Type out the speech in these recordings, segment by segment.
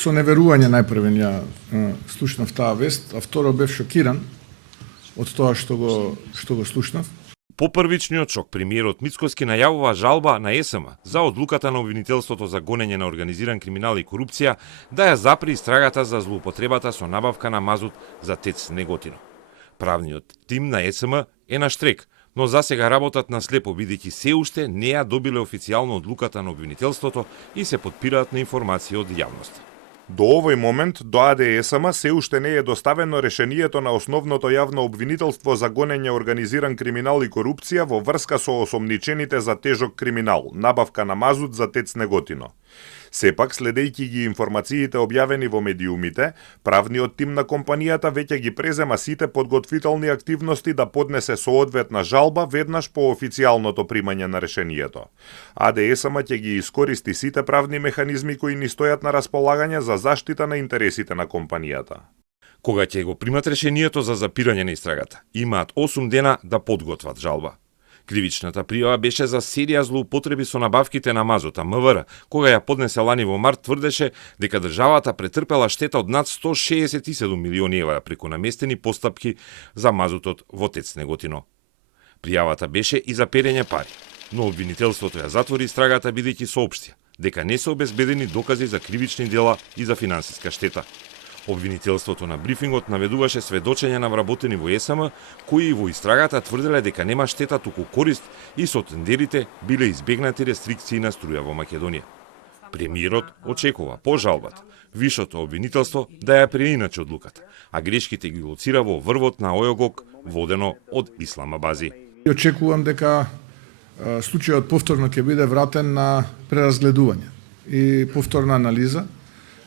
Со неверување најпрвен ја слушнав таа вест, а второ бев шокиран од тоа што го слушнав. По првичниот шок, премиерот Мицкоски најавува жалба на ЕСМ за одлуката на обвинителството за гонење на организиран криминал и корупција да ја запри истрагата за злоупотребата со набавка на мазут за ТЕЦ Неготино. Правниот тим на ЕСМ е на штрек, но засега работат на слепо, бидејќи се уште не ја добиле официјално одлуката на обвинителството и се потпираат на информации од јавноста. До овој момент, до АДСМ, се уште не е доставено решението на основното јавно обвинителство за гонење организиран криминал и корупција во врска со осомничените за тежок криминал, набавка на мазут за ТЕЦ Неготино. Сепак, следејќи ги информациите објавени во медиумите, правниот тим на компанијата веќе ги презема сите подготвителни активности да поднесе соодветна жалба веднаш по официјалното примање на решението. АДСМ ќе ги искористи сите правни механизми кои ни стојат на располагање за заштита на интересите на компанијата. Кога ќе го примат решението за запирање на истрагата, имаат 8 дена да подготват жалба. Кривичната пријава беше за серија злоупотреби со набавките на мазут, а МВР, кога ја поднесе лани во март, тврдеше дека државата претрпела штета од над 167 милиони евра преку наместени постапки за мазутот во ТЕЦ Неготино. Пријавата беше и за перење пари, но обвинителството ја затвори истрагата бидејќи соопшти дека не се обезбедени докази за кривични дела и за финансиска штета. Обвинителството на брифингот наведуваше сведочења на вработени во ЕСМ, кои во истрагата тврделе дека нема штета, туку корист и со тендерите биле избегнати рестрикции на струја во Македонија. Премиерот очекува по жалбата вишото обвинителство да ја преиначи одлуката, а грешките ги лоцира во врвот на ОЈОГОК водено од Исламабази. Очекувам дека случајот повторно ќе биде вратен на преразгледување и повторна анализа,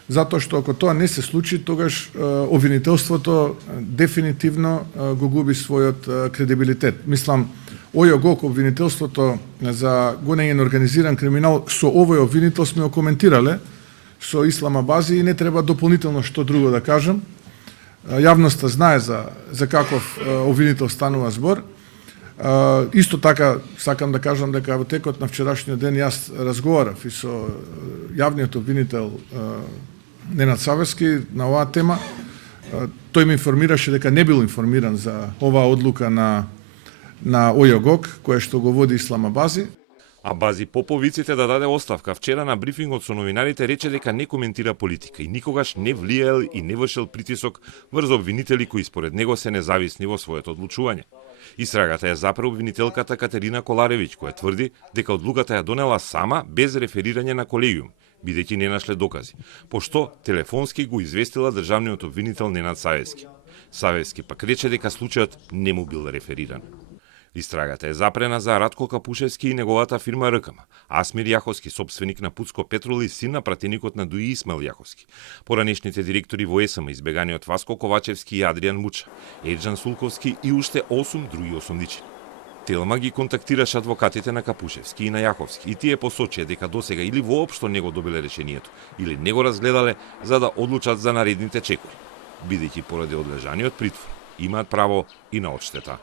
затоа што ако тоа не се случи, тогаш обвинителството дефинитивно го губи својот кредибилитет. Мислам, ОЈОГОК, обвинителството за гонење на организиран криминал, со овој обвинител сме го коментирале со Исламабази и не треба дополнително што друго да кажам. Јавноста знае за каков обвинител станува збор. Исто така сакам да кажам дека во текот на вчерашниот ден јас разговарав и со јавниот обвинител Ненад Савески на оваа тема. Тој ме информираше дека не бил информиран за оваа одлука на ОЈОГОК, која што го води Исламабази. А Бази по повиците да даде оставка вчера на брифингот со новинарите рече дека не коментира политика и никогаш не влијаел и не вршил притисок врз обвинители кои според него се независни во своето одлучување. Истрагата ја запре обвинителката Катерина Коларевиќ, која тврди дека одлуката ја донела сама без реферирање на колегиум, бидејќи не нашле докази, пошто телефонски го известила државниот обвинител Ненад Савески. Савески пак рече дека случајот не му бил рефериран. Истрагата е запрена за Радко Капушевски и неговата фирма РКМ, Асмир Јаховски, собственик на Пуцко Петрол и син на пратеникот на Дуи Исмаил Јаховски, поранешните директори во ЕСМ, избеганиот Васко Ковачевски и Адријан Муча, Ерџан Сулковски и уште 8 други осомничени. Телма ги контактираше адвокатите на Капушевски и на Јаховски и тие посочија дека досега или воопшто не го добиле решението, или не го разгледале за да одлучат за наредните чекори, бидејќи поради одлежаниот притвор имаат право и на одштета.